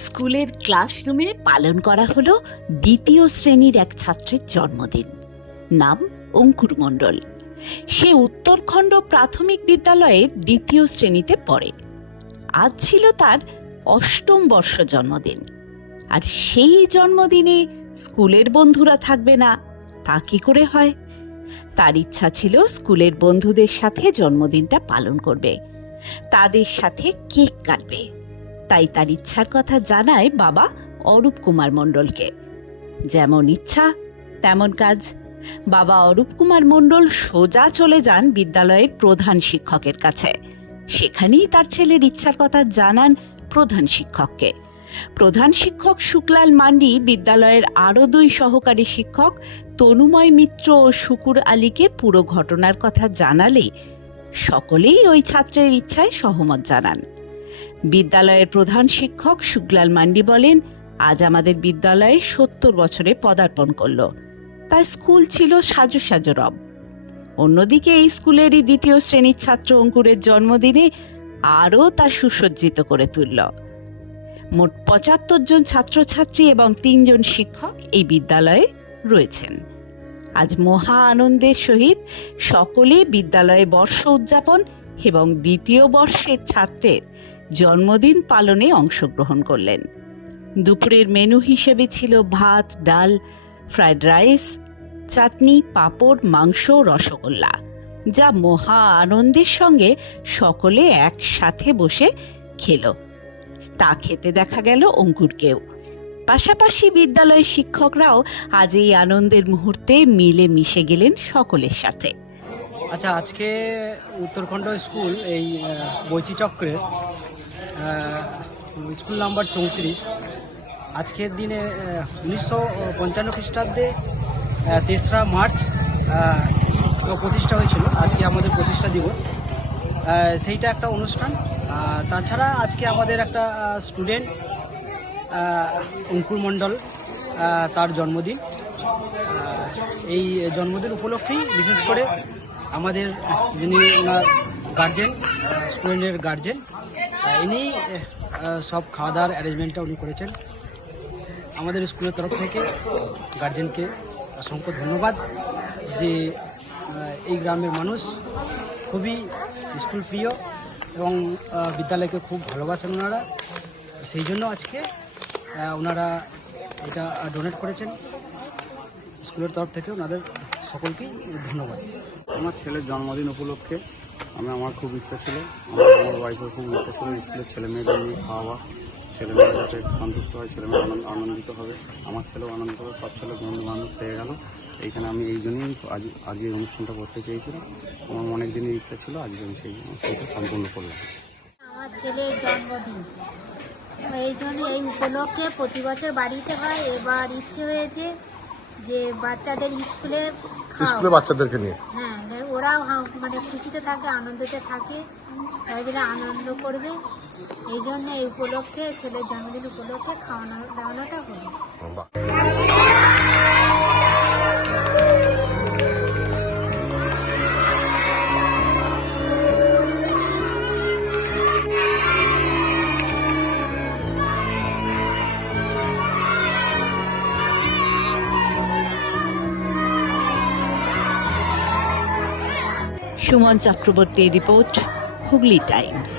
স্কুলের ক্লাসরুমে পালন করা হলো দ্বিতীয় শ্রেণির এক ছাত্রের জন্মদিন। নাম অঙ্কুর মণ্ডল। সে উত্তরখণ্ড প্রাথমিক বিদ্যালয়ের দ্বিতীয় শ্রেণীতে পড়ে। আজ ছিল তার অষ্টম বর্ষ জন্মদিন। আর সেই জন্মদিনে স্কুলের বন্ধুরা থাকবে না, তা কি করে হয়? তার ইচ্ছা ছিল স্কুলের বন্ধুদের সাথে জন্মদিনটা পালন করবে। তাদের সাথে কেক কাটবে। তাই তার ইচ্ছার কথা জানায় বাবা অরূপ কুমার মণ্ডলকে। যেমন ইচ্ছা, তেমন কাজ। বাবা অরূপ কুমার মণ্ডল সোজা চলে যান বিদ্যালয়ের প্রধান শিক্ষকের কাছে। সেখানেই তার ছেলের ইচ্ছার কথা জানান প্রধান শিক্ষককে। প্রধান শিক্ষক শুক্লাল মান্ডি বিদ্যালয়ের আরও দুই সহকারী শিক্ষক তনুময় মিত্র ও শুকুর আলীকে পুরো ঘটনার কথা জানালে সকলেই ওই ছাত্রের ইচ্ছায় সহমত জানান। বিদ্যালয়ের প্রধান শিক্ষক শুক্লাল মান্ডি বলেন, আজ আমাদের বিদ্যালয়ে সত্তর বছরে পদার্পণ করল। তাই স্কুল ছিল সাজু সাজু রব। অন্যদিকে এই স্কুলেরই দ্বিতীয় শ্রেণির ছাত্র অঙ্কুরের জন্মদিনে আরও তা সুসজ্জিত করে তুলল। মোট পঁচাত্তর জন ছাত্রছাত্রী এবং তিনজন শিক্ষক এই বিদ্যালয়ে রয়েছেন। আজ মহা আনন্দের সহিত সকলে বিদ্যালয়ে বর্ষ উদযাপন এবং দ্বিতীয় বর্ষের ছাত্রের জন্মদিন পালনে অংশগ্রহণ করলেন। দুপুরের মেনু হিসেবে ছিল ভাত, ডাল, ফ্রাইড রাইস, চাটনি, পাঁপড়, মাংস, রসগোল্লা, যা মহা আনন্দের সঙ্গে সকলে একসাথে বসে খেল। তা খেতে দেখা গেল অঙ্কুরকেও। পাশাপাশি বিদ্যালয়ের শিক্ষকরাও আজ এই আনন্দের মুহূর্তে মিলে মিশে গেলেন সকলের সাথে। আচ্ছা আজকে উত্তরখণ্ড স্কুল এই আহ, স্কুল নাম্বার চৌত্রিশ আজকের দিনে উনিশশো পঞ্চান্ন খ্রিস্টাব্দে তেসরা মার্চ প্রতিষ্ঠা হয়েছিল আজকে আমাদের প্রতিষ্ঠা দিবস। সেইটা একটা অনুষ্ঠান। তাছাড়া আজকে আমাদের একটা স্টুডেন্ট অঙ্কুর মণ্ডল তার জন্মদিন। এই জন্মদিন উপলক্ষেই বিশেষ করে আমাদের, যিনি ওনার গার্জেন স্টুডেন্টের গার্জেন ইনি সব খাওয়া দাওয়ার অ্যারেঞ্জমেন্টটা উনি করেছেন। আমাদের স্কুলের তরফ থেকে গার্জেনকে অসংখ্য ধন্যবাদ যে এই গ্রামের মানুষ খুবই স্কুল প্রিয় এবং বিদ্যালয়কে খুব ভালোবাসেন ওনারা। সেই জন্য আজকে ওনারা এটা ডোনেট করেছেন। স্কুলের তরফ থেকে ওনাদের সকলকেই ধন্যবাদ। আমার ছেলের জন্মদিন উপলক্ষে আমি আমার খুব ইচ্ছা ছিল। আমার আমার ওয়াইফের খুব ইচ্ছা ছিল। স্কুলের ছেলে মেয়েদের নিয়ে খাওয়া ছেলে মেয়েরা যাতে সন্তুষ্ট হয় ছেলে মেয়ে আনন্দ আনন্দিত হবে। আমার ছেলেও আনন্দিত হবে সব ছেলে বন্ধু বান্ধব পেয়ে গেল। এইখানে আমি এই জন্যই আজ আজ এই অনুষ্ঠানটা করতে চেয়েছিলাম। আমার অনেক দিনের ইচ্ছা ছিল আজকে আমি সেই সেইটা সম্পূর্ণ করলাম। আমার ছেলের জন্মদিন। এই জন্য এই উপলক্ষে প্রতি বছর বাড়িতে হয় এবার ইচ্ছে হয়েছে যে বাচ্চাদের স্কুলে। স্কুলে বাচ্চাদেরকে নিয়ে? হ্যাঁ ওরাও মানে খুশিতে থাকে আনন্দতে থাকে সবাই মিলে আনন্দ করবে। এই জন্য এই উপলক্ষে ছেলের জন্মদিন উপলক্ষে খাওয়ানো দাওয়ানোটা হলো। সুমন চক্রবর্তীর রিপোর্ট হুগলি টাইমস।